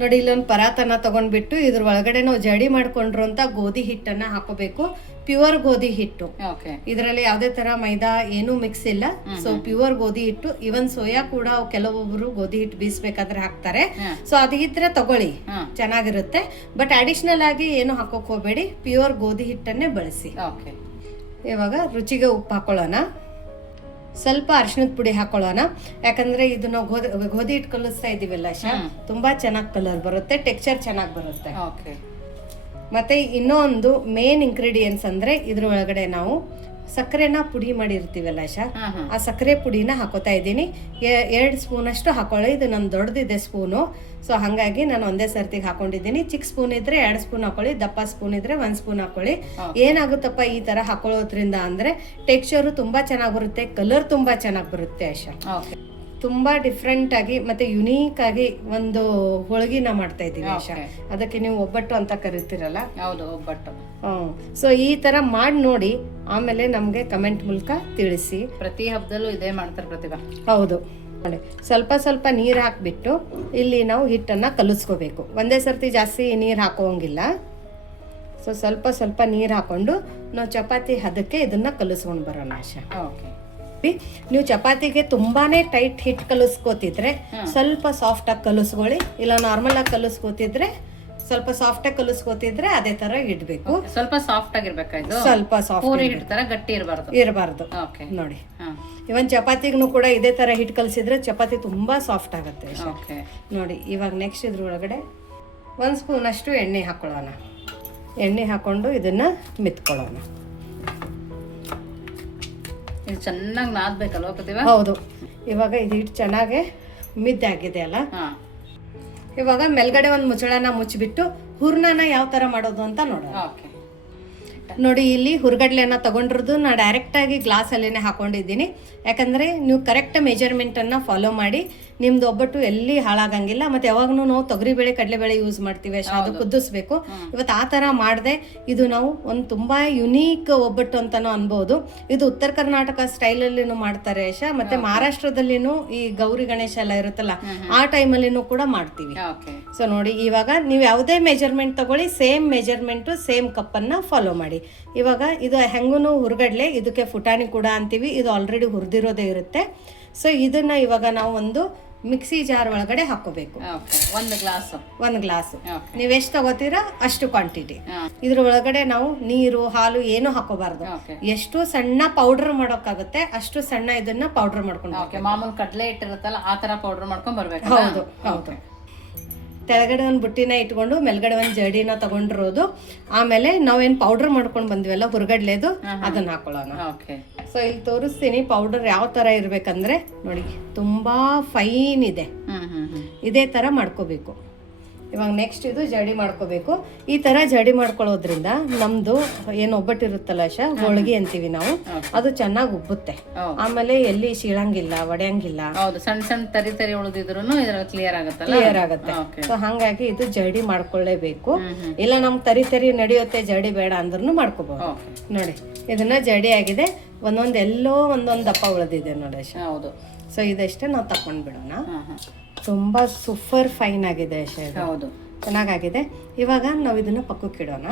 ನೋಡಿ ಇಲ್ಲೊಂದು ಪರಾತನ ತಗೊಂಡ್ಬಿಟ್ಟು ಇದ್ರ ಒಳಗಡೆ ನಾವು ಜಡಿ ಮಾಡ್ಕೊಂಡ್ರು ಅಂತ ಗೋಧಿ ಹಿಟ್ಟನ್ನ ಹಾಕೋಬೇಕು ಪ್ಯೂರ್ ಗೋಧಿ ಹಿಟ್ಟು. ಇದರಲ್ಲಿ ಯಾವುದೇ ತರ ಮೈದಾ ಏನೂ ಮಿಕ್ಸ್ ಇಲ್ಲ. ಸೊ ಪ್ಯೂರ್ ಗೋಧಿ ಹಿಟ್ಟು ಇವನ್ ಸೋಯಾ ಕೂಡ ಕೆಲವೊಬ್ರು ಗೋಧಿ ಹಿಟ್ಟು ಬೀಸ್ಬೇಕಾದ್ರೆ ಹಾಕ್ತಾರೆ. ಸೊ ಅದಿದ್ರೆ ತಗೊಳ್ಳಿ. ಚೆನ್ನಾಗಿರುತ್ತೆ. ಬಟ್ ಅಡಿಷನಲ್ ಆಗಿ ಏನು ಹಾಕೋಕ್ ಹೋಗ್ಬೇಡಿ. ಪ್ಯೂರ್ ಗೋಧಿ ಹಿಟ್ಟನ್ನೇ ಬಳಸಿ. ಇವಾಗ ರುಚಿಗೆ ಉಪ್ಪು ಹಾಕೊಳ್ಳೋಣ. ಸ್ವಲ್ಪ ಅರಿಶಿಣದ ಪುಡಿ ಹಾಕೊಳ್ಳೋಣ. ಯಾಕಂದ್ರೆ ಇದು ನಾವು ಗೋಧಿ ಗೋಧಿ ಹಿಟ್ಟು ಕಲಿಸ್ತಾ ಇದೀವಲ್ಲ ಶಾ ತುಂಬಾ ಚೆನ್ನಾಗಿ ಕಲರ್ ಬರುತ್ತೆ ಟೆಕ್ಸ್ಚರ್ ಚೆನ್ನಾಗಿ ಬರುತ್ತೆ. ಓಕೆ. ಮತ್ತೆ ಇನ್ನೊಂದು ಮೇನ್ ಇಂಗ್ರೀಡಿಯೆಂಟ್ಸ್ ಅಂದ್ರೆ ಇದ್ರ ಒಳಗಡೆ ನಾವು ಸಕ್ಕರೆನ ಪುಡಿ ಮಾಡಿರ್ತೀವಲ್ಲ ಶಾ ಆ ಸಕ್ಕರೆ ಪುಡಿನ ಹಾಕೋತಾ ಇದ್ದೀನಿ. ಎರಡು ಸ್ಪೂನ್ ಅಷ್ಟು ಹಾಕೊಳ್ಳಿ. ಇದು ನನ್ನ ದೊಡ್ಡದಿದೆ ಸ್ಪೂನು. ಸೊ ಹಾಗಾಗಿ ನಾನು ಒಂದೇ ಸರ್ತಿಗೆ ಹಾಕೊಂಡಿದ್ದೀನಿ. ಚಿಕ್ಕ ಸ್ಪೂನ್ ಇದ್ರೆ ಎರಡು ಸ್ಪೂನ್ ಹಾಕೊಳ್ಳಿ. ದಪ್ಪ ಸ್ಪೂನ್ ಇದ್ರೆ ಒಂದ್ ಸ್ಪೂನ್ ಹಾಕೊಳ್ಳಿ. ಏನಾಗುತ್ತಪ್ಪ ಈ ತರ ಹಾಕೊಳ್ಳೋದ್ರಿಂದ ಅಂದ್ರೆ ಟೆಕ್ಸ್ಚರು ತುಂಬಾ ಚೆನ್ನಾಗಿ ಬರುತ್ತೆ ಕಲರ್ ತುಂಬಾ ಚೆನ್ನಾಗಿ ಬರುತ್ತೆ ಆಶಾ. ಓಕೆ. ತುಂಬಾ ಡಿಫ್ರೆಂಟ್ ಆಗಿ ಮತ್ತೆ ಯುನೀಕ್ ಆಗಿ ಒಂದು ಹೋಳಿಗೆನ ಮಾಡ್ತಾ ಇದ್ದೀವಿ ಆಶಾ ಅದಕ್ಕೆ ನೀವು ಒಬ್ಬಟ್ಟು ಅಂತ ಕರಿತೀರಲ್ಲ? ಹೌದು ಒಬ್ಬಟ್ಟು. ಸೊ ಈ ತರ ಮಾಡಿ ನೋಡಿ ಆಮೇಲೆ ನಮ್ಗೆ ಕಮೆಂಟ್ ಮೂಲಕ ತಿಳಿಸಿ. ಪ್ರತಿ ಹಬ್ಬದಲ್ಲೂ ಇದೇ ಮಾಡ್ತಾರೆ ಪ್ರತಿಭಾ. ಹೌದು. ಸ್ವಲ್ಪ ಸ್ವಲ್ಪ ನೀರು ಹಾಕ್ಬಿಟ್ಟು ಇಲ್ಲಿ ನಾವು ಹಿಟ್ಟನ್ನು ಕಲಿಸ್ಕೋಬೇಕು. ಒಂದೇ ಸರ್ತಿ ಜಾಸ್ತಿ ನೀರು ಹಾಕೋಂಗಿಲ್ಲ. ಸೊ ಸ್ವಲ್ಪ ಸ್ವಲ್ಪ ನೀರು ಹಾಕೊಂಡು ನಾವು ಚಪಾತಿ ಹದಕ್ಕೆ ಇದನ್ನ ಕಲಿಸ್ಕೊಂಡು ಬರೋಣ ಆಶಾ ಓಕೆ ನೀವು ಚಪಾತಿಗೆ ತುಂಬಾನೇ ಟೈಟ್ ಹಿಟ್ ಕಲಿಸ್ಕೋತಿದ್ರೆ ಸ್ವಲ್ಪ ಸಾಫ್ಟ್ ಆಗಿ ಕಲಿಸ್ಕೊಳ್ಳಿ. ಇಲ್ಲ ನಾರ್ಮಲ್ ಆಗಿ ಕಲಿಸ್ಕೋತಿದ್ರೆ ಸ್ವಲ್ಪ ಸಾಫ್ಟ್ ಆಗಿ ಕಲಿಸ್ಕೋತಿದ್ರೆ ಅದೇ ತರ ಇಡ್ಬೇಕು. ಸ್ವಲ್ಪ ಸಾಫ್ಟ್ ಆಗಿರ್ಬೇಕಾಯ್ತು ಸ್ವಲ್ಪ ಸಾಫ್ಟ್ ತರ ಗಟ್ಟಿ ಇರಬಾರ್ದು. ಇರಬಾರ್ದು. ನೋಡಿ. ಇವನ್ ಚಪಾತಿಗೂ ಕೂಡ ಇದೇ ತರ ಹಿಟ್ ಕಲಿಸಿದ್ರೆ ಚಪಾತಿ ತುಂಬಾ ಸಾಫ್ಟ್ ಆಗುತ್ತೆ ಓಕೆ ನೋಡಿ ಇವಾಗ ನೆಕ್ಸ್ಟ್ ಇದ್ರ ಒಳಗಡೆ ಒಂದು ಸ್ಪೂನ್ ಅಷ್ಟು ಎಣ್ಣೆ ಹಾಕೊಳ್ಳೋಣ. ಎಣ್ಣೆ ಹಾಕೊಂಡು ಇದನ್ನ ಮಿತ್ಕೊಳ್ಳೋಣ. ಇದು ಚೆನ್ನಾಗಿ ನಾದ್ಬೇಕಲ್ವ ಪ್ರತಿಭಾ? ಹೌದು. ಇವಾಗ ಇದು ಹಿಟ್ಟು ಚೆನ್ನಾಗಿ ಮಿದ್ದೆ ಆಗಿದೆ ಅಲ್ಲ? ಇವಾಗ ಮೇಲ್ಗಡೆ ಒಂದು ಮುಚ್ಚಳನ ಮುಚ್ಚಿಬಿಟ್ಟು ಹೂರ್ಣನ ಯಾವ ತರ ಮಾಡೋದು ಅಂತ ನೋಡೋಣ. ಓಕೆ. ನೋಡಿ ಇಲ್ಲಿ ಹುರ್ಗಡ್ಲೆನ ತಗೊಂಡಿರೋದು ನಾ ಡೈರೆಕ್ಟ್ ಆಗಿ ಗ್ಲಾಸ್ ಅಲ್ಲೇನೆ ಹಾಕೊಂಡಿದ್ದೀನಿ. ಯಾಕಂದ್ರೆ ನೀವು ಕರೆಕ್ಟ್ ಮೆಜರ್ಮೆಂಟ್ ಅನ್ನ ಫಾಲೋ ಮಾಡಿ ನಿಮ್ದು ಒಬ್ಬಟ್ಟು ಎಲ್ಲಿ ಹಾಳಾಗಂಗಿಲ್ಲ ಮತ್ತೆ ಯಾವಾಗಲೂ ನಾವು ತೊಗರಿಬೇಳೆ ಕಡಲೆಬೇಳೆ ಯೂಸ್ ಮಾಡ್ತೀವಿ ಅಷ್ಟು ಅದು ಕುದಿಸ್ಬೇಕು ಇವತ್ತು ಆ ತರ ಮಾಡದೆ ಇದು ನಾವು ಒಂದು ತುಂಬಾ ಯುನೀಕ್ ಒಬ್ಬಟ್ಟು ಅಂತಾನು ಅನ್ಬೋದು. ಇದು ಉತ್ತರ ಕರ್ನಾಟಕ ಸ್ಟೈಲಲ್ಲಿನೂ ಮಾಡ್ತಾರೆ ಯಶ ಮತ್ತೆ ಮಹಾರಾಷ್ಟ್ರದಲ್ಲಿನೂ ಈ ಗೌರಿ ಗಣೇಶ ಎಲ್ಲ ಇರುತ್ತಲ್ಲ ಆ ಟೈಮಲ್ಲಿನೂ ಕೂಡ ಮಾಡ್ತೀವಿ. ಸೊ ನೋಡಿ ಇವಾಗ ನೀವು ಯಾವುದೇ ಮೆಜರ್ಮೆಂಟ್ ತಗೊಳ್ಳಿ ಸೇಮ್ ಮೆಜರ್ಮೆಂಟು ಸೇಮ್ ಕಪ್ಪನ್ನು ಫಾಲೋ ಮಾಡಿ. ಇವಾಗ ಇದು ಹೆಂಗೂ ಹುರ್ಗಡ್ಲೆ ಇದಕ್ಕೆ ಫುಟಾಣಿ ಕೂಡ ಅಂತೀವಿ. ಇದು ಆಲ್ರೆಡಿ ಹುರಿದಿರೋದೇ ಇರುತ್ತೆ. ಸೊ ಇದನ್ನ ಇವಾಗ ನಾವು ಒಂದು ಮಿಕ್ಸಿ ಜಾರ್ ಒಳಗಡೆ ಹಾಕೋಬೇಕು ಒಂದು ಗ್ಲಾಸ್. ಒಂದು ಗ್ಲಾಸ್. ಓಕೆ ನೀವು ಎಷ್ಟು ತಗೋತೀರಾ ಅಷ್ಟು ಕ್ವಾಂಟಿಟಿ ಇದ್ರ ಒಳಗಡೆ ನಾವು ನೀರು ಹಾಲು ಏನು ಹಾಕೋಬಾರ್ದು ಎಷ್ಟು ಸಣ್ಣ ಪೌಡರ್ ಮಾಡೋಕ್ಕಾಗುತ್ತೆ ಅಷ್ಟು ಸಣ್ಣ ಇದನ್ನ ಪೌಡರ್ ಮಾಡ್ಕೊಂಡು ಮಾಮೂಲು ಕಡಲೆ ಇಟ್ಟಿರುತ್ತಲ್ಲ ಆ ತರ ಪೌಡರ್ ಮಾಡ್ಕೊಂಡ್ ಬರ್ಬೇಕು ಹೌದು ಹೌದು. ಕೆಳಗಡೆ ಒಂದು ಬುಟ್ಟಿನ ಇಟ್ಕೊಂಡು ಮೇಲ್ಗಡೆ ಒಂದು ಜಡಿನ ತಗೊಂಡಿರೋದು. ಆಮೇಲೆ ನಾವೇನು ಪೌಡರ್ ಮಾಡ್ಕೊಂಡು ಬಂದ್ವಲ್ಲ ಹುರ್ಗಡ್ಲೆದು ಅದನ್ನ ಹಾಕೊಳ್ಳೋಣ. ಓಕೆ. ಸೊ ಇಲ್ಲಿ ತೋರಿಸ್ತೀನಿ ಪೌಡರ್ ಯಾವ ತರ ಇರ್ಬೇಕಂದ್ರೆ ನೋಡಿ ತುಂಬಾ ಫೈನ್ ಇದೆ. ಇದೇ ತರ ಮಾಡ್ಕೋಬೇಕು. ಇವಾಗ ನೆಕ್ಸ್ಟ್ ಇದು ಜಡಿ ಮಾಡ್ಕೋಬೇಕು. ಈ ತರ ಜಡಿ ಮಾಡ್ಕೊಳ್ಳೋದ್ರಿಂದ ನಮ್ದು ಏನು ಒಬ್ಬಟ್ಟಿರುತ್ತಲ್ಲ ಶ ಹೋಳಿಗೆ ಅಂತೀವಿ ನಾವು. ಅದು ಚೆನ್ನಾಗಿ ಉಬ್ಬುತ್ತೆ. ಆಮೇಲೆ ಎಲ್ಲಿ ಶೀಳಂಗಿಲ್ಲ ಒಡೆಯಂಗಿಲ್ಲ. ಹೌದು ಸಣ್ಣ ಸಣ್ಣ ತರಿ ತರಿ ಉಳಿದಿದ್ರು ಕ್ಲಿಯರ್ ಆಗುತ್ತೆ ಕ್ಲಿಯರ್ ಆಗುತ್ತೆ. ಸೊ ಹಂಗಾಗಿ ಇದು ಜಡಿ ಮಾಡ್ಕೊಳ್ಳೇಬೇಕು. ಇಲ್ಲ ನಮ್ ತರಿ ತರಿ ನಡೆಯುತ್ತೆ ಜಡಿ ಬೇಡ ಅಂದ್ರೂ ಮಾಡ್ಕೋಬಹುದು ನೋಡಿ ಇದನ್ನ ಜಡಿ ಆಗಿದೆ. ಒಂದೊಂದ್ ಎಲ್ಲೋ ಒಂದೊಂದ್ ದಪ್ಪ ಉಳಿದಿದೆ ನೋಡಿ ಹೌದು. ಸೊ ಇದಷ್ಟೇ ನಾವು ತಕೊಂಡ್ ಬಿಡೋಣ ಹಾ ಹಾ ತುಂಬಾ ಸೂಪರ್ ಫೈನ್ ಆಗಿದೆ ಹೌದು. ಚೆನ್ನಾಗಾಗಿದೆ. ಇವಾಗ ನಾವು ಇದನ್ನ ಪಕ್ಕಕ್ಕೆ ಇಡೋಣ.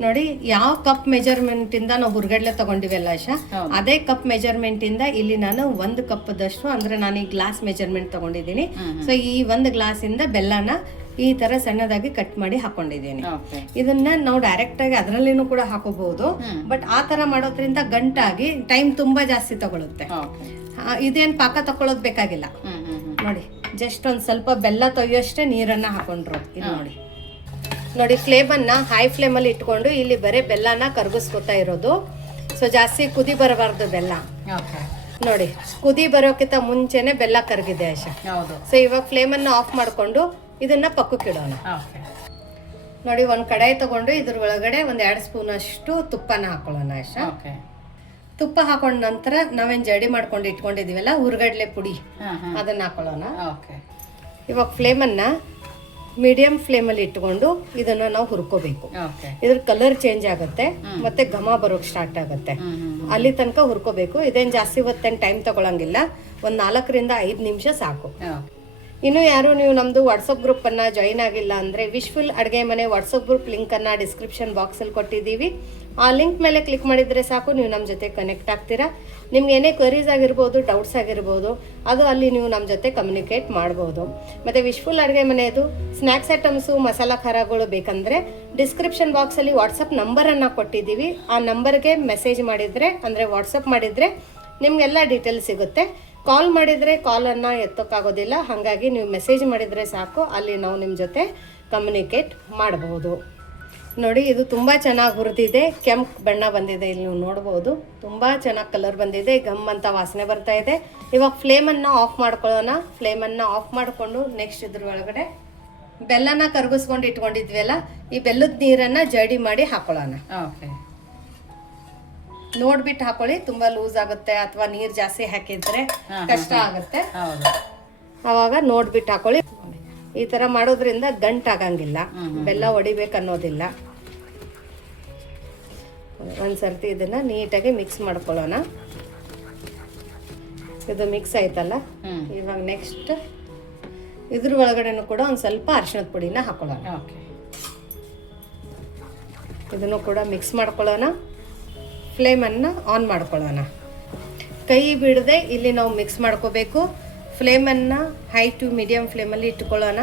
ನೋಡಿ ಯಾವ ಕಪ್ ಮೆಜರ್ಮೆಂಟ್ ಇಂದ ನಾವು ಹುರ್ಗಡ್ಲೆ ತಗೊಂಡಿವಲ್ಲ ಅಲ್ಲ ಹೌದು. ಅದೇ ಕಪ್ ಮೆಜರ್ಮೆಂಟ್ ಇಂದ ಇಲ್ಲಿ ನಾನು ಒಂದು ಕಪ್ದಷ್ಟು ಅಂದ್ರೆ ನಾನು ಈ ಗ್ಲಾಸ್ ಮೆಜರ್ಮೆಂಟ್ ತಗೊಂಡಿದ್ದೀನಿ. ಸೊ ಈ ಒಂದ್ ಗ್ಲಾಸ್ ಇಂದ ಬೆಲ್ಲನ ಈ ತರ ಸಣ್ಣದಾಗಿ ಕಟ್ ಮಾಡಿ ಹಾಕೊಂಡಿದ್ದೀನಿ. ಓಕೆ. ಇದನ್ನ ನಾವು ಡೈರೆಕ್ಟ್ ಆಗಿ ಅದರಲ್ಲಿನೂ ಕೂಡ ಹಾಕೋಬಹುದು. ಬಟ್ ಆ ತರ ಮಾಡೋದ್ರಿಂದ ಗಂಟಾಗಿ ಟೈಮ್ ತುಂಬಾ ಜಾಸ್ತಿ ತಗೊಳುತ್ತೆ. ಓಕೆ. ಇದೇನ್ ಪಾಕ ತಕೊಳ್ಳೋದ್ ಬೇಕಾಗಿಲ್ಲ. ಹ್ಮ್. ನೋಡಿ ಜಸ್ಟ್ ಒಂದು ಸ್ವಲ್ಪ ಬೆಲ್ಲ ತೊಯ್ಯೋಷ್ಟೇ ನೀರನ್ನ ಹಾಕೊಂಡ್ರು. ಇದು ನೋಡಿ. ನೋಡಿ ಫ್ಲೇಮನ್ನು ಹೈ ಫ್ಲೇಮಲ್ಲಿ ಇಟ್ಕೊಂಡು ಇಲ್ಲಿ ಬರೀ ಬೆಲ್ಲನ ಕರಗಿಸ್ಕೊತಾ ಇರೋದು. ಸೊ ಜಾಸ್ತಿ ಕುದಿ ಬರಬಾರ್ದು ಬೆಲ್ಲ. ನೋಡಿ ಕುದಿ ಬರೋಕ್ಕಿಂತ ಮುಂಚೆನೆ ಬೆಲ್ಲ ಕರಗಿದೆ ಆಶ. ಸೊ ಇವಾಗ ಫ್ಲೇಮನ್ನು ಆಫ್ ಮಾಡಿಕೊಂಡು ಇದನ್ನ ಪಕ್ಕಕ್ಕಿಡೋಣ ನೋಡಿ ಒಂದು ಕಡಾಯಿ ತಗೊಂಡು ಇದ್ರ ಒಳಗಡೆ ಒಂದ್ ಎರಡು ಸ್ಪೂನ್ ಅಷ್ಟು ತುಪ್ಪನ ಹಾಕೊಳ್ಳೋಣ ಆಶಾ. ತುಪ್ಪ ಹಾಕೊಂಡ ನಂತರ ನಾವೇನ್ ಜಡಿ ಮಾಡ್ಕೊಂಡು ಇಟ್ಕೊಂಡಿದೀವಲ್ಲ ಹುರ್ಗಡ್ಲೆ ಪುಡಿ. ಅದನ್ನ ಹಾಕೊಳ್ಳೋಣ. ಓಕೆ. ಇವಾಗ ಫ್ಲೇಮನ್ನ ಮೀಡಿಯಂ ಫ್ಲೇಮಲ್ಲಿ ಇಟ್ಕೊಂಡು ಇದನ್ನ ನಾವು ಹುರ್ಕೋಬೇಕು. ಇದ್ರ ಕಲರ್ ಚೇಂಜ್ ಆಗುತ್ತೆ ಮತ್ತೆ ಘಮ ಬರೋಕ್ ಸ್ಟಾರ್ಟ್ ಆಗುತ್ತೆ. ಅಲ್ಲಿ ತನಕ ಹುರ್ಕೋಬೇಕು. ಇದೇನ್ ಜಾಸ್ತಿ ಹೊತ್ತೇನು ಟೈಮ್ ತಗೊಳಂಗಿಲ್ಲ. ಒಂದ್ ನಾಲ್ಕರಿಂದ ಐದು ನಿಮಿಷ ಸಾಕು. ಇನ್ನು ಯಾರು ನೀವು ನಮ್ಮದು ವಾಟ್ಸಪ್ ಗ್ರೂಪನ್ನು ಜಾಯಿನ್ ಆಗಿಲ್ಲ ಅಂದರೆ ವಿಶ್ಫುಲ್ ಅಡುಗೆ ಮನೆ ವಾಟ್ಸಪ್ ಗ್ರೂಪ್ ಲಿಂಕನ್ನು ಡಿಸ್ಕ್ರಿಪ್ಷನ್ ಬಾಕ್ಸಲ್ಲಿ ಕೊಟ್ಟಿದ್ದೀವಿ. ಆ ಲಿಂಕ್ ಮೇಲೆ ಕ್ಲಿಕ್ ಮಾಡಿದರೆ ಸಾಕು, ನೀವು ನಮ್ಮ ಜೊತೆ ಕನೆಕ್ಟ್ ಆಗ್ತೀರಾ. ನಿಮ್ಗೆ ಏನೇ ಕ್ವರೀಸ್ ಆಗಿರ್ಬೋದು ಡೌಟ್ಸ್ ಆಗಿರ್ಬೋದು, ಅದು ಅಲ್ಲಿ ನೀವು ನಮ್ಮ ಜೊತೆ ಕಮ್ಯುನಿಕೇಟ್ ಮಾಡ್ಬೋದು. ಮತ್ತು ವಿಶ್ಫುಲ್ ಅಡುಗೆ ಮನೆಯದು ಸ್ನ್ಯಾಕ್ಸ್ ಐಟಮ್ಸು ಮಸಾಲ ಖಾರಗಳು ಬೇಕಂದರೆ ಡಿಸ್ಕ್ರಿಪ್ಷನ್ ಬಾಕ್ಸಲ್ಲಿ ವಾಟ್ಸಪ್ ನಂಬರನ್ನು ಕೊಟ್ಟಿದ್ದೀವಿ. ಆ ನಂಬರ್ಗೆ ಮೆಸೇಜ್ ಮಾಡಿದರೆ, ಅಂದರೆ ವಾಟ್ಸಪ್ ಮಾಡಿದರೆ ನಿಮಗೆಲ್ಲ ಡೀಟೇಲ್ಸ್ ಸಿಗುತ್ತೆ. ಕಾಲ್ ಮಾಡಿದರೆ ಕಾಲನ್ನು ಎತ್ತೋಕ್ಕಾಗೋದಿಲ್ಲ. ಹಾಗಾಗಿ ನೀವು ಮೆಸೇಜ್ ಮಾಡಿದರೆ ಸಾಕು, ಅಲ್ಲಿ ನಾವು ನಿಮ್ಮ ಜೊತೆ ಕಮ್ಯುನಿಕೇಟ್ ಮಾಡಬಹುದು ನೋಡಿ ಇದು ತುಂಬ ಚೆನ್ನಾಗಿ ಹುರಿದಿದೆ. ಕೆಂಪು ಬಣ್ಣ ಬಂದಿದೆ ಇಲ್ಲಿ ನೀವು ನೋಡ್ಬೋದು. ತುಂಬ ಚೆನ್ನಾಗಿ ಕಲರ್ ಬಂದಿದೆ ಗಮ್ ಅಂತ ವಾಸನೆ ಬರ್ತಾ ಇದೆ. ಇವಾಗ ಫ್ಲೇಮನ್ನು ಆಫ್ ಮಾಡ್ಕೊಳ್ಳೋಣ. ಫ್ಲೇಮನ್ನು ಆಫ್ ಮಾಡಿಕೊಂಡು ನೆಕ್ಸ್ಟ್ ಇದ್ರ ಒಳಗಡೆ ಬೆಲ್ಲನ ಕರಗಿಸ್ಕೊಂಡು ಇಟ್ಕೊಂಡಿದ್ವಲ್ಲ ಈ ಬೆಲ್ಲದ ನೀರನ್ನು ಜಡಿ ಮಾಡಿ ಹಾಕೊಳ್ಳೋಣ. ನೋಡ್ಬಿಟ್ಟು ಹಾಕೊಳ್ಳಿ ತುಂಬಾ ಲೂಸ್ ಆಗುತ್ತೆ ಅಥವಾ ನೀರ್ ಜಾಸ್ತಿ ಹಾಕಿದ್ರೆ ಕಷ್ಟ ಆಗುತ್ತೆ. ಅವಾಗ ನೋಡ್ಬಿಟ್ಟು ಹಾಕೊಳ್ಳಿ. ಈ ತರ ಮಾಡೋದ್ರಿಂದ ಗಂಟಾಗಂಗಿಲ್ಲ. ಬೆಲ್ಲ ಅನ್ನೋದಿಲ್ಲ ಒಂದ್ಸರ್ತಿ ಇದನ್ನ ನೀಟಾಗಿ ಮಿಕ್ಸ್ ಮಾಡ್ಕೊಳ್ಳೋಣ. ಇದು ಮಿಕ್ಸ್ ಆಯ್ತಲ್ಲ? ಇವಾಗ ನೆಕ್ಸ್ಟ್ ಇದ್ರ ಒಳಗಡೆನೂ ಕೂಡ ಒಂದು ಸ್ವಲ್ಪ ಅರಿಶಿಣದ ಪುಡಿನ ಹಾಕೊಳ್ಳೋಣ. ಇದನ್ನು ಕೂಡ ಮಿಕ್ಸ್ ಮಾಡ್ಕೊಳ್ಳೋಣ. ಫ್ಲೇಮನ್ನು ಆನ್ ಮಾಡ್ಕೊಳ್ಳೋಣ. ಕೈ ಬಿಡದೆ ಇಲ್ಲಿ ನಾವು ಮಿಕ್ಸ್ ಮಾಡ್ಕೋಬೇಕು. ಫ್ಲೇಮನ್ನು ಹೈ ಟು ಮೀಡಿಯಂ ಫ್ಲೇಮಲ್ಲಿ ಇಟ್ಕೊಳ್ಳೋಣ.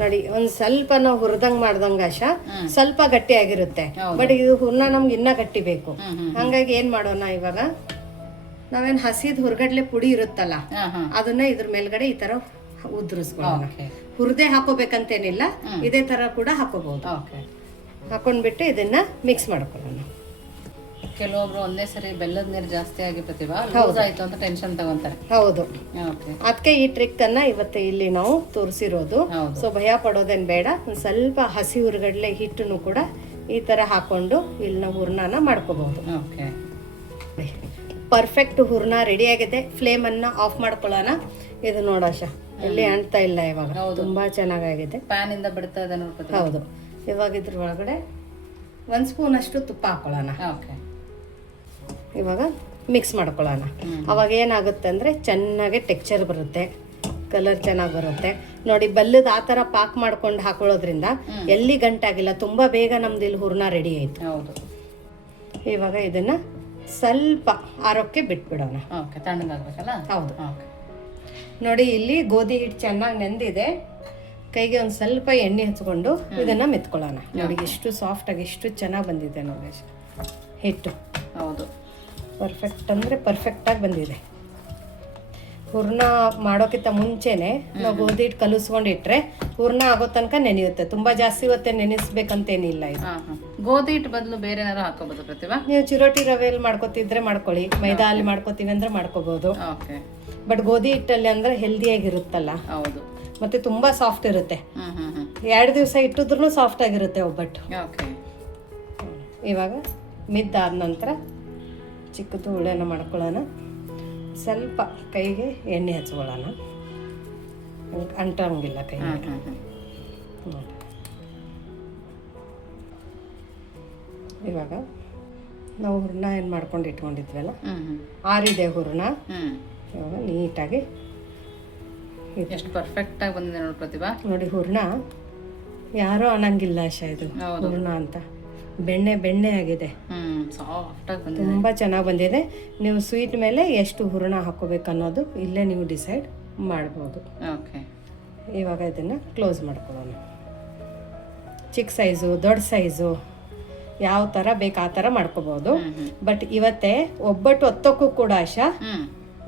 ನೋಡಿ ಒಂದು ಸ್ವಲ್ಪ ನಾವು ಹುರಿದಂಗೆ ಮಾಡ್ದಂಗೆ ಆಶಾ. ಸ್ವಲ್ಪ ಗಟ್ಟಿಯಾಗಿರುತ್ತೆ. ಆಗಿರುತ್ತೆ ಬಟ್ ಇದು ಹುರ್ನ ನಮ್ಗೆ ಇನ್ನೂ ಗಟ್ಟಿ ಬೇಕು. ಹಂಗಾಗಿ ಏನು ಮಾಡೋಣ ಇವಾಗ? ನಾವೇನು ಹಸಿದ ಹುರ್ಗಡ್ಲೆ ಪುಡಿ ಇರುತ್ತಲ್ಲ ಅದನ್ನ ಇದ್ರ ಮೇಲ್ಗಡೆ ಈ ಥರ ಉದುರಿಸ್ಕೊಳ್ಳೋಣ. ಹುರ್ದೆ ಹಾಕೋಬೇಕಂತೇನಿಲ್ಲ ಇದೇ ಥರ ಕೂಡ ಹಾಕೋಬಹುದು ಹಾಕೊಂಡ್ಬಿಟ್ಟು ಇದನ್ನ ಮಿಕ್ಸ್ ಮಾಡ್ಕೊಳ್ಳೋಣ. ಕೆಲವೊಬ್ರು ಒಂದೇ ಸರಿ ಬೆಲ್ಲದ ನೀರು ಜಾಸ್ತಿ ಆಗಿ ಲೂಸ್ ಆಯ್ತು ಅಂತ ಟೆನ್ಷನ್ ತಗೊಂತಾರೆ ಹೌದು. ಅದಕ್ಕೆ ಈ ಟ್ರಿಕ್ ಅನ್ನ ಇವತ್ತು ಇಲ್ಲಿ ನಾವು ತೋರಿಸಿರೋದು. ಸೊ ಭಯ ಪಡೋದೇನ್ ಬೇಡ. ಒಂದ್ ಸ್ವಲ್ಪ ಹಸಿ ಹುರ್ಗಡ್ಲೆ ಹಿಟ್ಟನ್ನು ಕೂಡ ಈ ತರ ಹಾಕೊಂಡು ಇಲ್ಲಿ ನಾವು ಹೂರ್ಣನ ಮಾಡ್ಕೋಬಹುದು. ಓಕೆ ಪರ್ಫೆಕ್ಟ್ ಹೂರ್ಣ ರೆಡಿ ಆಗಿದೆ. ಫ್ಲೇಮ್ ಅನ್ನ ಆಫ್ ಮಾಡ್ಕೊಳ್ಳೋಣ. ಇದು ನೋಡಾಶ ಇಲ್ಲಿ ಅಂಟ್ತಾ ಇಲ್ಲ ಇವಾಗ. ತುಂಬಾ ಚೆನ್ನಾಗಾಗಿದೆ. ಪ್ಯಾನ್ ಇಂದ ಬಿಡ್ತಾ ಇದೆ ಹೌದು. ಇವಾಗ ಇದ್ರ ಒಳಗಡೆ ಒಂದ್ ಸ್ಪೂನ್ ಅಷ್ಟು ತುಪ್ಪ ಹಾಕೊಳ್ಳೋಣ. ಓಕೆ ಇವಾಗ ಮಿಕ್ಸ್ ಮಾಡ್ಕೊಳ್ಳೋಣ. ಅವಾಗ ಏನಾಗುತ್ತೆ ಅಂದರೆ ಚೆನ್ನಾಗಿ ಟೆಕ್ಚರ್ ಬರುತ್ತೆ ಕಲರ್ ಚೆನ್ನಾಗಿ ಬರುತ್ತೆ. ನೋಡಿ ಬಲ್ಲದ ಆ ಥರ ಪಾಕ್ ಮಾಡ್ಕೊಂಡು ಹಾಕೊಳ್ಳೋದ್ರಿಂದ ಎಲ್ಲಿ ಗಂಟಾಗಿಲ್ಲ ತುಂಬ ಬೇಗ ನಮ್ದು ಇಲ್ಲಿ ಹೂರ್ಣ ರೆಡಿ ಆಯಿತು. ಹೌದು. ಇವಾಗ ಇದನ್ನು ಸ್ವಲ್ಪ ಆರೋಕ್ಕೆ ಬಿಟ್ಬಿಡೋಣ. ಓಕೆ ತಣ್ಣಗಾಗ್ಬೇಕಲ್ಲ? ಹೌದು. ನೋಡಿ ಇಲ್ಲಿ ಗೋಧಿ ಹಿಟ್ಟು ಚೆನ್ನಾಗಿ ನೆಂದಿದೆ. ಕೈಗೆ ಒಂದು ಸ್ವಲ್ಪ ಎಣ್ಣೆ ಹಚ್ಕೊಂಡು ಇದನ್ನು ಮೆತ್ಕೊಳ್ಳೋಣ. ನೋಡಿ ಎಷ್ಟು ಸಾಫ್ಟಾಗಿ ಎಷ್ಟು ಚೆನ್ನಾಗಿ ಬಂದಿದೆ ನೋಡಿ ಹಿಟ್ಟು. ಹೌದು. ಪರ್ಫೆಕ್ಟ್ ಅಂದರೆ ಪರ್ಫೆಕ್ಟಾಗಿ ಬಂದಿದೆ. ಹೂರ್ಣ ಮಾಡೋಕ್ಕಿಂತ ಮುಂಚೆನೆ ನಾವು ಗೋಧಿ ಹಿಟ್ಟು ಕಲಿಸ್ಕೊಂಡಿಟ್ರೆ ಹೂರ್ಣ ಆಗೋ ತನಕ ನೆನೆಯುತ್ತೆ. ತುಂಬಾ ಜಾಸ್ತಿ ಹೊತ್ತೆ ನೆನೆಸ್ಬೇಕಂತೇನಿಲ್ಲ ಇದು. ಗೋಧಿ ಹಿಟ್ಟು ಬದಲು ಬೇರೆ ಏನಾದ್ರು ಹಾಕೋಬೋದು ಪ್ರತಿಭಾ? ನೀವು ಚಿರೋಟಿ ರವೆಯಲ್ಲಿ ಮಾಡ್ಕೊತಿದ್ರೆ ಮಾಡ್ಕೊಳ್ಳಿ. ಮೈದಾ ಅಲ್ಲಿ ಮಾಡ್ಕೋತೀವಿ ಅಂದ್ರೆ ಮಾಡ್ಕೋಬಹುದು ಬಟ್ ಗೋಧಿ ಹಿಟ್ಟಲ್ಲಿ ಅಂದ್ರೆ ಹೆಲ್ದಿಯಾಗಿರುತ್ತಲ್ಲ. ಹೌದು. ಮತ್ತೆ ತುಂಬಾ ಸಾಫ್ಟ್ ಇರುತ್ತೆ. ಎರಡು ದಿವಸ ಇಟ್ಟಿದ್ರು ಸಾಫ್ಟ್ ಆಗಿರುತ್ತೆ ಒಬ್ಬಟ್ಟು. ಓಕೆ ಇವಾಗ ಮಿದ್ದಾದ ನಂತರ ಚಿಕ್ಕದು ಉಳ್ಳೆನ ಮಾಡ್ಕೊಳ್ಳೋಣ. ಸ್ವಲ್ಪ ಕೈಗೆ ಎಣ್ಣೆ ಹಚ್ಕೊಳ್ಳೋಣ. ಅಂಟ್- ಅಂಟಂಗಿಲ್ಲ ಕೈ. ಇವಾಗ ನಾವು ಹೂರ್ಣ ಏನು ಮಾಡ್ಕೊಂಡು ಇಟ್ಕೊಂಡಿದ್ವಲ್ಲ? ಆರಿದೆ ಹೂರ್ಣ. ಇವಾಗ ನೀಟಾಗಿ ಎಷ್ಟು ಪರ್ಫೆಕ್ಟ್ ಆಗಿ ಬಂದಿದೆ ನೋಡಿ ಪ್ರತಿಭಾ. ನೋಡಿ ಹೂರ್ಣ ಯಾರೂ ಅನ್ನಂಗಿಲ್ಲ ಆಶಾ ಇದು. ಹೂರ್ಣ ಅಂತ. ಬೆಣ್ಣೆ ಬೆಣ್ಣೆ ಆಗಿದೆ. ತುಂಬ ಚೆನ್ನಾಗಿ ಬಂದಿದೆ. ನೀವು ಸ್ವೀಟ್ ಮೇಲೆ ಎಷ್ಟು ಹೂರಣ ಹಾಕೋಬೇಕು ಅನ್ನೋದು ಇಲ್ಲೇ ನೀವು ಡಿಸೈಡ್ ಮಾಡ್ಬೋದು. ಓಕೆ. ಇವಾಗ ಇದನ್ನು ಕ್ಲೋಸ್ ಮಾಡ್ಕೊಳ್ಳೋಣ. ಚಿಕ್ಕ ಸೈಜು ದೊಡ್ಡ ಸೈಜು ಯಾವ ಥರ ಬೇಕು ಆ ಥರ ಮಾಡ್ಕೋಬೋದು. ಬಟ್ ಇವತ್ತೇ ಒಬ್ಬಟ್ಟು ಹೊತ್ತಕ್ಕೂ ಕೂಡ ಆಶಾ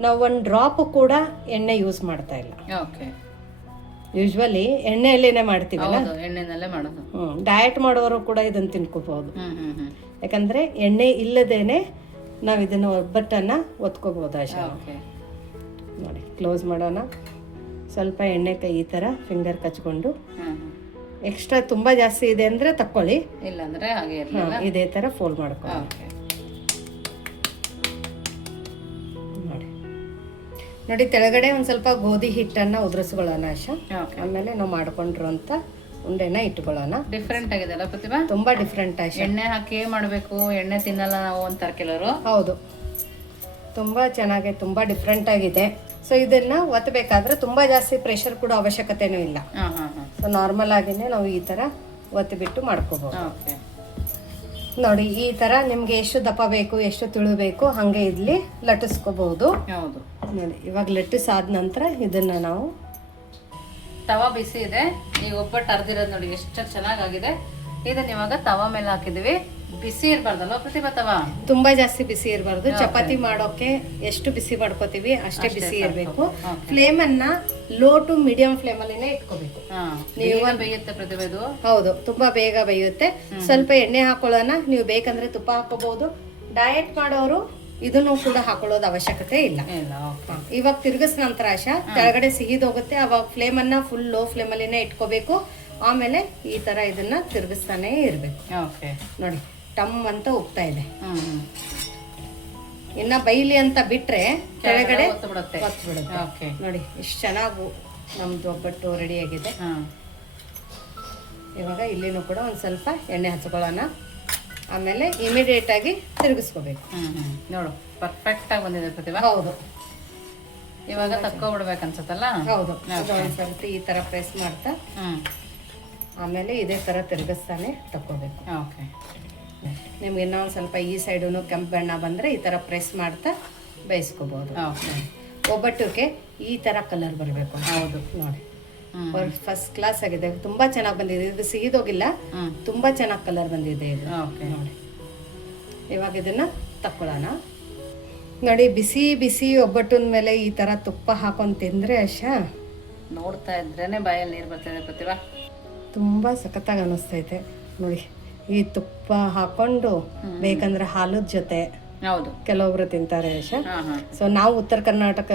ನಾವು ಒಂದು ಡ್ರಾಪ್ ಕೂಡ ಎಣ್ಣೆ ಯೂಸ್ ಮಾಡ್ತಾ ಇಲ್ಲ. ಓಕೆ. ಯೂಶ್ವಲಿ ಎಣ್ಣೆಯಲ್ಲೇನೆ ಮಾಡ್ತೀವಲ್ಲ? ಹೌದು ಎಣ್ಣೆನಲ್ಲೇ ಮಾಡೋದು. ಹ್ಞೂ ಡಯಟ್ ಮಾಡೋರು ಕೂಡ ಇದನ್ನ ತಿನ್ಕೋಬಹುದು. ಹ್ಮ್ ಹ್ಮ್ ಹ್ಮ್. ಯಾಕಂದರೆ ಎಣ್ಣೆ ಇಲ್ಲದೇನೆ ನಾವು ಇದನ್ನ ಒಬ್ಬಟ್ಟನ್ನ ಒತ್ಕೋಬಹುದು ಆಶಾ. ಓಕೆ ನೋಡಿ ಕ್ಲೋಸ್ ಮಾಡೋಣ. ಸ್ವಲ್ಪ ಎಣ್ಣೆ ಕೈ ಈ ಥರ ಫಿಂಗರ್ ಕಚ್ಕೊಂಡು. ಹ್ಮ್ ಹ್ಮ್. ಎಕ್ಸ್ಟ್ರಾ ತುಂಬಾ ಜಾಸ್ತಿ ಇದೆ ಅಂದ್ರೆ ತಕ್ಕೊಳ್ಳಿ. ಇಲ್ಲ ಅಂದ್ರೆ ಹಾಗೆ ಇರಲಿ ಹಾ, ಇದೇ ಥರ ಫೋಲ್ಡ್ ಮಾಡ್ಕೊಳ್ಳಿ ಓಕೆ ನೋಡಿ ತೆಳಗಡೆ ಒಂದು ಸ್ವಲ್ಪ ಗೋಧಿ ಹಿಟ್ಟನ್ನು ಉದುರಿಸ್ಕೊಳ್ಳೋಣ ಆಶಾ. ಆಮೇಲೆ ನಾವು ಮಾಡ್ಕೊಂಡಿರುವಂಥ ಉಂಡೆನ ಇಟ್ಕೊಳ್ಳೋಣ. ಡಿಫ್ರೆಂಟ್ ಆಗಿದೆ ಅಲ್ಲ ಪ್ರತಿಭಾ? ತುಂಬಾ ಡಿಫ್ರೆಂಟ್ ಆಶಾ. ಎಣ್ಣೆ ಹಾಕಿ ಮಾಡಬೇಕು ಎಣ್ಣೆ ತಿನ್ನಲ್ಲ ನಾವು ಅಂತಾರೆ ಕೆಲವರು ಹೌದು. ತುಂಬಾ ಚೆನ್ನಾಗಿ ತುಂಬಾ ಡಿಫ್ರೆಂಟ್ ಆಗಿದೆ. ಸೊ ಇದನ್ನ ಒತ್ತಬೇಕಾದ್ರೆ ತುಂಬಾ ಜಾಸ್ತಿ ಪ್ರೆಷರ್ ಕೂಡ ಅವಶ್ಯಕತೆನೂ ಇಲ್ಲ. ಸೊ ನಾರ್ಮಲ್ ಆಗಿನೇ ನಾವು ಈ ತರ ಒತ್ತಿಬಿಟ್ಟು ಮಾಡ್ಕೋಬಹುದು. ನೋಡಿ ಈ ತರ ನಿಮ್ಗೆ ಎಷ್ಟು ದಪ್ಪ ಬೇಕು ಎಷ್ಟು ತುಳು ಬೇಕು ಹಂಗೆ ಇಲ್ಲಿ ಲಟ್ಟಿಸ್ಕೋಬಹುದು. ಹೌದು. ನೋಡಿ ಇವಾಗ ಆದ ನಂತರ ಇದನ್ನ ನಾವು ತವಾ ಬಿಸಿ ಇದೆ. ಈಗ ಒಬ್ಬಟ್ಟು ಅರ್ದಿರೋದು ನೋಡಿ ಎಷ್ಟು ಚೆನ್ನಾಗಾಗಿದೆ. ಇದನ್ನ ಇವಾಗ ತವಾ ಮೇಲೆ ಹಾಕಿದೀವಿ ಬಿಸಿ ಇರಬಾರ್ದಲ್ವ ಪ್ರತಿಭಾ ತವಾ? ತುಂಬಾ ಜಾಸ್ತಿ ಬಿಸಿ ಇರಬಾರ್ದು. ಚಪಾತಿ ಮಾಡೋಕೆ ಎಷ್ಟು ಬಿಸಿ ಮಾಡ್ಕೋತೀವಿ ಅಷ್ಟೇ ಬಿಸಿ ಇರಬೇಕು. ಫ್ಲೇಮ್ ಅನ್ನ ಲೋ ಟು ಮೀಡಿಯಂ ಫ್ಲೇಮ್ ಅಲ್ಲಿನೇ ಇಟ್ಕೋಬೇಕು ನೀವು ಬೇಗ ಬೇಯುತ್ತೆ ಪ್ರತಿಭಾ ಇದು? ಹೌದು ತುಂಬಾ ಬೇಗ ಬೇಯುತ್ತೆ. ಸ್ವಲ್ಪ ಎಣ್ಣೆ ಹಾಕೊಳ್ಳೋಣ. ನೀವು ಬೇಕಂದ್ರೆ ತುಪ್ಪ ಹಾಕೋಬಹುದು ಡಯಟ್ ಮಾಡೋರು ಇದನ್ನು ಕೂಡ ಹಾಕೊಳ್ಳೋದು ಅವಶ್ಯಕತೆ ಇಲ್ಲ. ಇವಾಗ ತಿರ್ಗಿಸ್ ನಂತರ ಆಶಾ ಕೆಳಗಡೆ ಸಿಹಿದೋಗುತ್ತೆ ಅವಾಗ ಫ್ಲೇಮ್ ಅನ್ನ ಫುಲ್ ಲೋ ಫ್ಲೇಮ್ ಅಲ್ಲಿನೇ ಇಟ್ಕೋಬೇಕು. ಆಮೇಲೆ ಈ ತರ ಇದನ್ನ ತಿರ್ಗಿಸ್ತಾನೆ ಇರ್ಬೇಕು. ನೋಡಿ ಟಮ್ ಅಂತ ಉಪ್ತಾ ಇದೆ. ಇನ್ನ ಬೈಲಿ ಅಂತ ಬಿಟ್ರೆ ಕೆಳಗಡೆ ಬಿಡುತ್ತೆ ನೋಡಿ ಇಷ್ಟು ಚೆನ್ನಾಗು ನಮ್ದು ಒಬ್ಬಟ್ಟು ರೆಡಿ ಆಗಿದೆ. ಇವಾಗ ಇಲ್ಲಿನೂ ಕೂಡ ಒಂದ್ ಸ್ವಲ್ಪ ಎಣ್ಣೆ ಹಚ್ಕೊಳ್ಳೋಣ. ಆಮೇಲೆ ಇಮಿಡಿಯೇಟ್ ಆಗಿ ತಿರುಗಿಸ್ಕೋಬೇಕು. ನೋಡು ಪರ್ಫೆಕ್ಟ್ ಆಗಿ ಬಂದಿದೆ ಪ್ರತಿಭಾ. ಹೌದು. ಇವಾಗ ತಕ್ಕೊಬಿಡ್ಬೇಕು ಅನ್ಸುತ್ತಲ್ಲ? ಹೌದು. ಸ್ವಲ್ಪ ಈ ತರ ಪ್ರೆಸ್ ಮಾಡ್ತಾ ಹ್ಮ್. ಆಮೇಲೆ ಇದೇ ತರ ತಿರುಗಿಸ್ತಾನೆ ತಕ್ಕೋಬೇಕು. ಓಕೆ ನಿಮ್ಗೆ ಇನ್ನೊಂದು ಸ್ವಲ್ಪ ಈ ಸೈಡು ಕೆಂಪು ಬಣ್ಣ ಬಂದ್ರೆ ಈ ತರ ಪ್ರೆಸ್ ಮಾಡ್ತಾ ಬೇಯಿಸ್ಕೋಬೋದು. ಓಕೆ ಒಬ್ಬಟ್ಟಕ್ಕೆ ಈ ತರ ಕಲರ್ ಬರಬೇಕು ಹೌದು. ನೋಡಿ. ಫಸ್ಟ್ ಕ್ಲಾಸ್ ಆಗಿದೆ. ತುಂಬಾ ಚೆನ್ನಾಗಿ ಬಂದಿದೆ. ಇದು ಸಿಗಿದೋಗಿಲ್ಲ ತುಂಬಾ ಚೆನ್ನಾಗಿ ಕಲರ್ ಬಂದಿದೆ ಇದು. ಓಕೆ ನೋಡಿ. ಇವಾಗ ಇದನ್ನ ತಕ್ಕೊಳ್ಳೋಣ ನೋಡಿ ಬಿಸಿ ಬಿಸಿ ಒಬ್ಬಟ್ಟಿನ ಮೇಲೆ ಈ ತರ ತುಪ್ಪ ಹಾಕೊಂಡ್ ತಿಂದ್ರೆ ಅಶಾ? ನೋಡ್ತಾ ಇದ್ರೇನೆ ಬಾಯಲ್ಲಿ ನೀರು ಬರ್ತಿದೆ ಪ್ರತಿಭಾ. ತುಂಬಾ ಸಖತ್ತಾಗಿ ಅನಿಸ್ತೈತೆ. ನೋಡಿ ಈ ತುಪ್ಪ ಹಾಕೊಂಡು ಬೇಕಂದ್ರೆ ಹಾಲದ ಜೊತೆ. ಹೌದು. ಕೆಲವೊಬ್ರು ತಿಂತಾರೆ ಯಶ ಸೊ ನಾವು ಉತ್ತರ ಕರ್ನಾಟಕ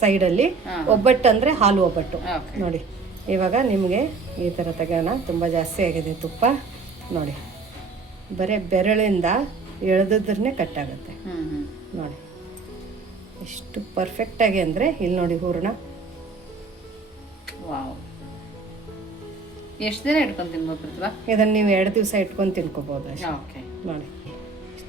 ಸೈಡಲ್ಲಿ ಅಲ್ಲಿ ಒಬ್ಬಟ್ಟು ಅಂದ್ರೆ ಹಾಲು ಒಬ್ಬಟ್ಟು. ನೋಡಿ ಇವಾಗ ನಿಮಗೆ ಈ ಥರ ತೆಗೋಣ ತುಂಬ ಜಾಸ್ತಿ ಆಗಿದೆ ತುಪ್ಪ. ನೋಡಿ ಬರೀ ಬೆರಳಿಂದ ಎಳೆದಿದ್ರೇ ಕಟ್ಟಾಗುತ್ತೆ ನೋಡಿ ಎಷ್ಟು ಪರ್ಫೆಕ್ಟಾಗಿ ಅಂದರೆ ಇಲ್ಲಿ ನೋಡಿ ಹೂರಣ. ವಾವ್. ಎಷ್ಟು ದಿನ ಇಟ್ಕೊಂಡು ತಿನ್ಬೋದು ಇದನ್ನ ನೀವು ಎರಡು ದಿವಸ ಇಟ್ಕೊಂಡು ತಿನ್ಕೋಬೋದು ನೋಡಿ.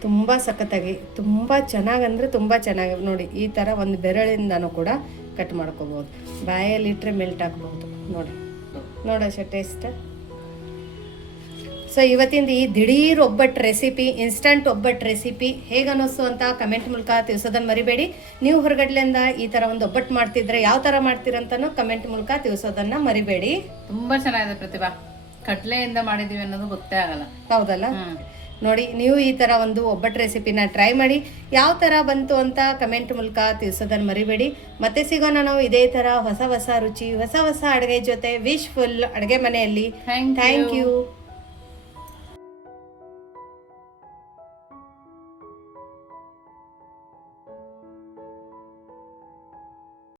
ತುಂಬ ಸಖತ್ತಾಗಿ ತುಂಬ ಚೆನ್ನಾಗಿ ಅಂದರೆ ತುಂಬ ಚೆನ್ನಾಗಿ. ನೋಡಿ ಈ ಥರ ಒಂದು ಬೆರಳಿಂದನೂ ಕೂಡ ಕಟ್ ಮಾಡ್ಕೋಬೋದು. ಬಾಯಲ್ಲಿ ಇಟ್ಟರೆ ಮೆಲ್ಟ್ ಆಗ್ಬೋದು. ನೋಡಿ ನೋಡೋಶ ಟೇಸ್ಟ್ ಸೊ ಇವತ್ತಿಂದ ಈ ದಿಢೀರ್ ಒಬ್ಬಟ್ಟು ರೆಸಿಪಿ ಇನ್ಸ್ಟಂಟ್ ಒಬ್ಬಟ್ಟು ರೆಸಿಪಿ ಹೇಗೆ ಅನ್ನಿಸ್ತು ಅಂತ ಕಮೆಂಟ್ ಮೂಲಕ ತಿಳಿಸೋದನ್ನು ಮರಿಬೇಡಿ. ನೀವು ಹೊರಗಡೆಯಿಂದ ಈ ಥರ ಒಂದು ಒಬ್ಬಟ್ಟು ಮಾಡ್ತಿದ್ರೆ ಯಾವ ಥರ ಮಾಡ್ತೀರಂತನೂ ಕಮೆಂಟ್ ಮೂಲಕ ತಿಳಿಸೋದನ್ನು ಮರಿಬೇಡಿ. ತುಂಬ ಚೆನ್ನಾಗಿದೆ ಪ್ರತಿಭಾ. ಕಡಲೆಯಿಂದ ಮಾಡಿದೀವಿ ಅನ್ನೋದು ಗೊತ್ತೇ ಆಗಲ್ಲ. ಹೌದಲ್ಲ? ನೋಡಿ ನೀವು ಈ ಥರ ಒಂದು ಒಬ್ಬಟ್ಟು ರೆಸಿಪಿನ ಟ್ರೈ ಮಾಡಿ ಯಾವ ಥರ ಬಂತು ಅಂತ ಕಮೆಂಟ್ ಮೂಲಕ ತಿಳಿಸೋದನ್ನ ಮರಿಬೇಡಿ. ಮತ್ತೆ ಸಿಗೋಣ ನಾವು ಇದೇ ಥರ ಹೊಸ ಹೊಸ ರುಚಿ ಹೊಸ ಹೊಸ ಅಡುಗೆ ಜೊತೆ ವಿಶ್ ಫುಲ್ ಅಡುಗೆ ಮನೆಯಲ್ಲಿ. Thank thank you